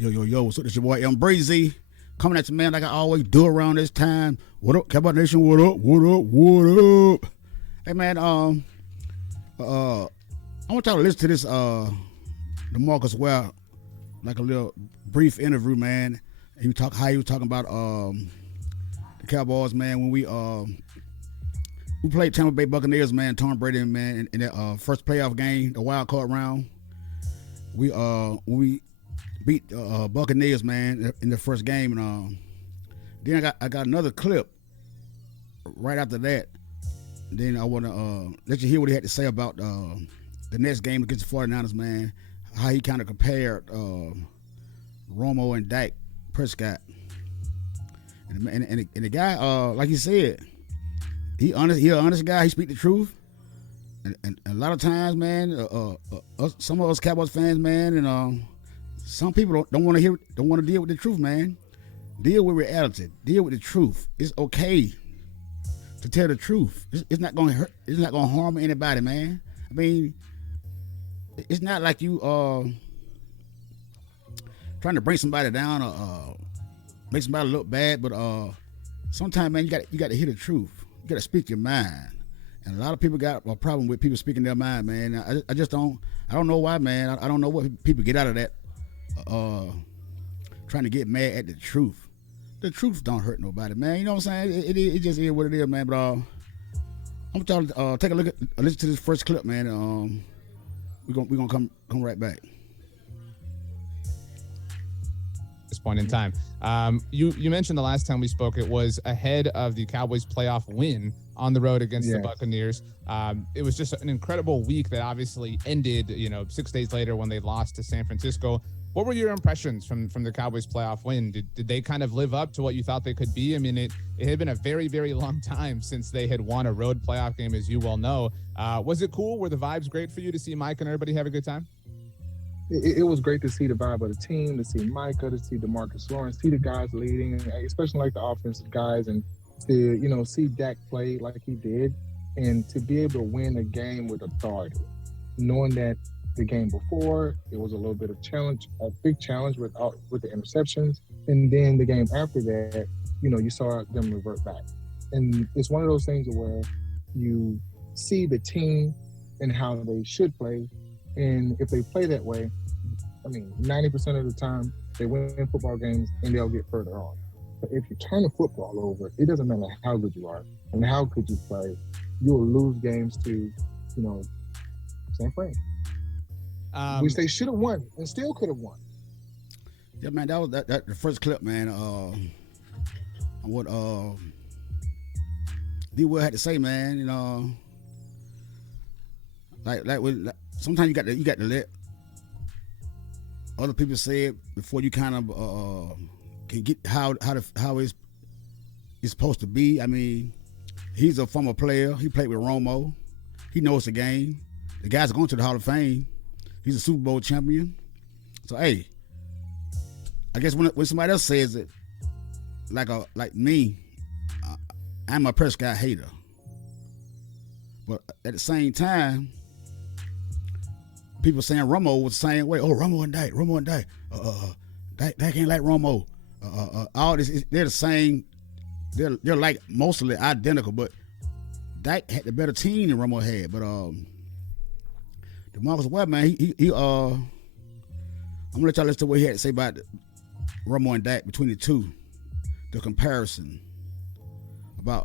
Yo, what's up? This your boy M Breezy. Coming at you, man, like I always do around this time. What up, Cowboy Nation? What up? Hey, man, I want y'all to listen to this, Demarcus Ware, like a little brief interview, man. He was talking about the Cowboys, man, when we played Tampa Bay Buccaneers, man, Tom Brady, man, in that first playoff game, the wild card round. We beat Buccaneers, man, in the first game, and then I got another clip right after that. Then I want to let you hear what he had to say about the next game against the 49ers, man. How he kind of compared Romo and Dak Prescott, and the guy, like he said, he an honest guy. He speak the truth, and a lot of times, man, some of us Cowboys fans, man, and some people don't want to deal with the truth, man. Deal with reality. Deal with the truth. It's okay to tell the truth. It's not going to hurt. It's not going to harm anybody, man. I mean, it's not like you trying to bring somebody down or make somebody look bad, but sometimes, man, you got to hear the truth. You got to speak your mind. And a lot of people got a problem with people speaking their mind, man. I just don't. I don't know why, man. I don't know what people get out of that. Trying to get mad at the truth. The truth don't hurt nobody, man. You know what I'm saying? It just is what it is, man. But I'm trying to take a listen to this first clip, man. We're gonna come right back. This point in time, you mentioned the last time we spoke, it was ahead of the Cowboys playoff win on the road against the Buccaneers. It was just an incredible week that obviously ended, 6 days later when they lost to San Francisco. What were your impressions from the Cowboys playoff win? Did they kind of live up to what you thought they could be? I mean, it had been a very, very long time since they had won a road playoff game, as you well know. Was it cool? Were the vibes great for you to see Mike and everybody have a good time? It was great to see the vibe of the team, to see Micah, to see Demarcus Ware, see the guys leading, especially like the offensive guys, and to see Dak play like he did, and to be able to win a game with authority, knowing that the game before it was a little bit of challenge, a big challenge with the interceptions, and then the game after that, you saw them revert back, and it's one of those things where you see the team and how they should play. And if they play that way, 90% of the time they win football games and they'll get further on. But if you turn the football over, it doesn't matter how good you are and how good you play, you will lose games to, San Fran, which they should have won and still could have won. Yeah, man, that was that the first clip, man. What D. Will had to say, man. Sometimes you got to let other people say it before you kind of can get how it's supposed to be. I mean, he's a former player. He played with Romo. He knows the game. The guy's going to the Hall of Fame. He's a Super Bowl champion. So hey, I guess when somebody else says it, like me, I'm a Prescott hater. But at the same time, people saying Romo was the same way. Oh, Romo and Dak. Dak ain't like Romo. All this, they're the same. They're like mostly identical, but Dak had the better team than Romo had. But Demarcus Ware, man, he I'm gonna let y'all listen to what he had to say about Romo and Dak between the two, the comparison about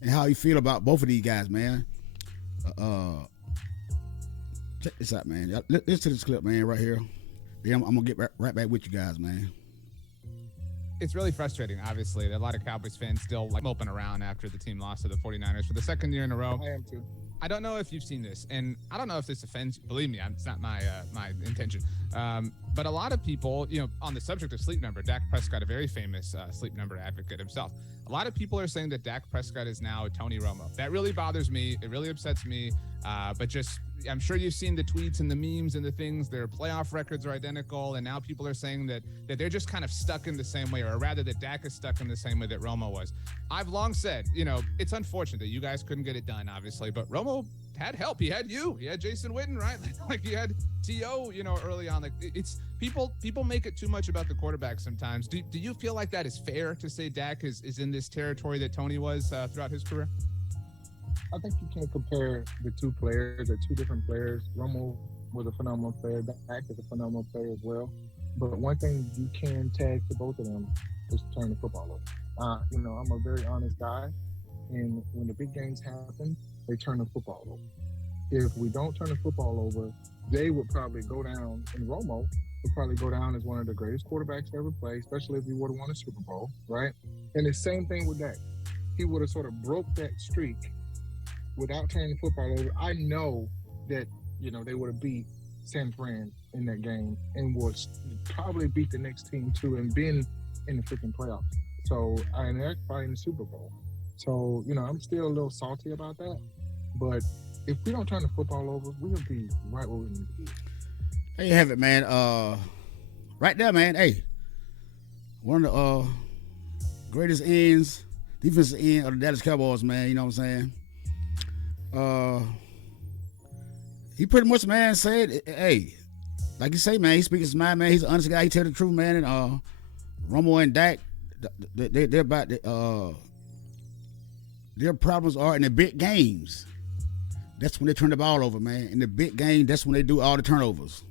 and how you feel about both of these guys, man. Check this out, man. Listen to this clip, man, right here. Then I'm gonna get right back with you guys, man. It's really frustrating, obviously. A lot of Cowboys fans still moping around after the team lost to the 49ers for the second year in a row. I am too. I don't know if you've seen this, and I don't know if this offends. Believe me, it's not my intention. But a lot of people, on the subject of Sleep Number, Dak Prescott, a very famous Sleep Number advocate himself. A lot of people are saying that Dak Prescott is now Tony Romo. That really bothers me. It really upsets me. But I'm sure you've seen the tweets and the memes and the things. Their playoff records are identical, and now people are saying that they're just kind of stuck in the same way, or rather that Dak is stuck in the same way that Romo was. I've long said, it's unfortunate that you guys couldn't get it done, obviously, but Romo had help. He had you. He had Jason Witten, right? Like he had T.O., early on. Like it's people make it too much about the quarterback sometimes. Do you feel like that is fair to say Dak is in this territory that Tony was throughout his career? I think you can't compare the two players. They're two different players. Romo was a phenomenal player. Dak is a phenomenal player as well. But one thing you can tag to both of them is turn the football over. I'm a very honest guy, and when the big games happen, they turn the football over. If we don't turn the football over, they would probably go down, and Romo would probably go down as one of the greatest quarterbacks to ever play, especially if he would have won a Super Bowl, right? And the same thing with Dak. He would have sort of broke that streak without turning the football over. I know that, they would have beat San Fran in that game and would probably beat the next team too and been in the freaking playoffs. So, and they're probably in the Super Bowl. So, I'm still a little salty about that. But if we don't turn the football over, we'll be right where we need to be. There you have it, man. Right there, man. Hey, one of the greatest defensive end of the Dallas Cowboys, man. You know what I'm saying? He pretty much, man, said, hey, like you say, man, he speaks his mind, man. He's an honest guy. He tell the truth, man. And Romo and Dak, they're about their problems are in the big games. That's when they turn the ball over, man. In the big game, that's when they do all the turnovers.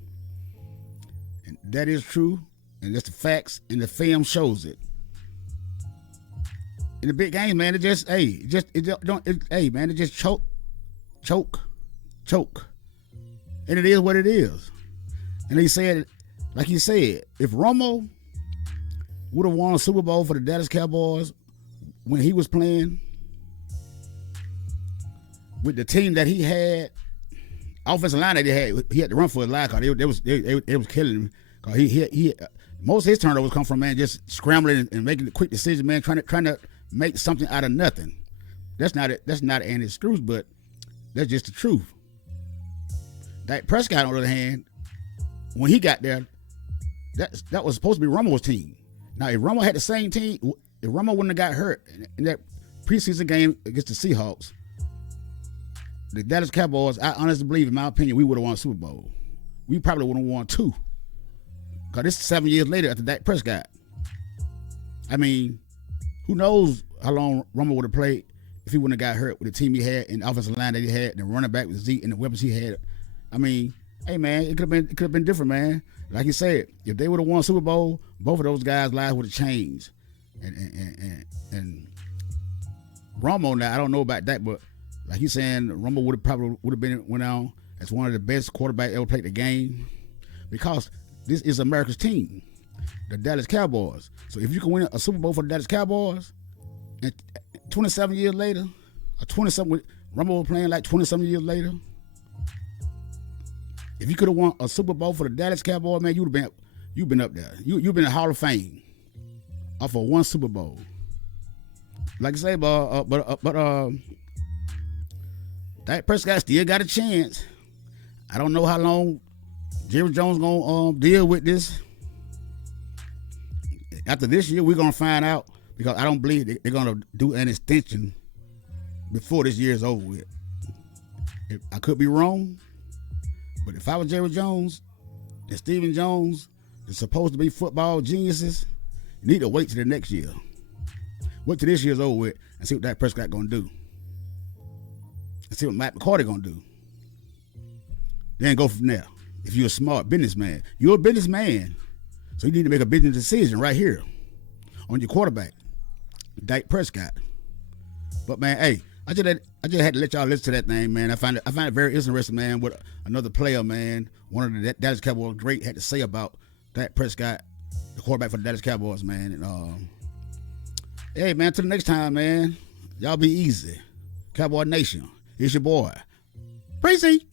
And that is true, and that's the facts, and the film shows it. In the big game, man, it just choke. And it is what it is. And he said, like he said, if Romo would have won a Super Bowl for the Dallas Cowboys when he was playing with the team that he had, offensive line that he had to run for his life, because they was killing him. Cause he most of his turnovers come from, man, just scrambling and making a quick decision, man, trying to make something out of nothing. That's not an excuse, but that's just the truth. Dak Prescott, on the other hand, when he got there, that was supposed to be Romo's team. Now, if Romo had the same team, if Romo wouldn't have got hurt in that preseason game against the Seahawks, the Dallas Cowboys, I honestly believe, in my opinion, we would have won a Super Bowl. We probably would have won 2. Because this is 7 years later after Dak Prescott. I mean, who knows how long Romo would have played if he wouldn't have got hurt with the team he had and the offensive line that he had and the running back with Zeke and the weapons he had. I mean, hey, man, it could have been different, man. Like you said, if they would have won Super Bowl, both of those guys' lives would have changed. And Romo, now I don't know about that, but like he's saying, Romo would have went on as one of the best quarterbacks ever played the game, because this is America's team, the Dallas Cowboys. So if you can win a Super Bowl for the Dallas Cowboys, and 27 years later, or 27, Romo was playing like 27 years later. If you could have won a Super Bowl for the Dallas Cowboys, man, you've been up there. You've been in the Hall of Fame off of one Super Bowl. Like I say, but Dak Prescott still got a chance. I don't know how long Jerry Jones gonna deal with this. After this year, we're gonna find out, because I don't believe they're gonna do an extension before this year is over with. I could be wrong. But if I was Jerry Jones and Stephen Jones, they're supposed to be football geniuses, you need to wait till the next year. Wait till this year's over with and see what Dak Prescott going to do. And see what Matt McCarthy going to do. Then go from there. If you're a smart businessman. You're a businessman. So you need to make a business decision right here on your quarterback, Dak Prescott. But, man, hey, I just had to let y'all listen to that thing, man. I find it very interesting, man, what another player, man, one of the Dallas Cowboys great had to say about Dak Prescott, the quarterback for the Dallas Cowboys, man. And hey, man, till the next time, man, y'all be easy. Cowboy Nation, it's your boy, Breezy.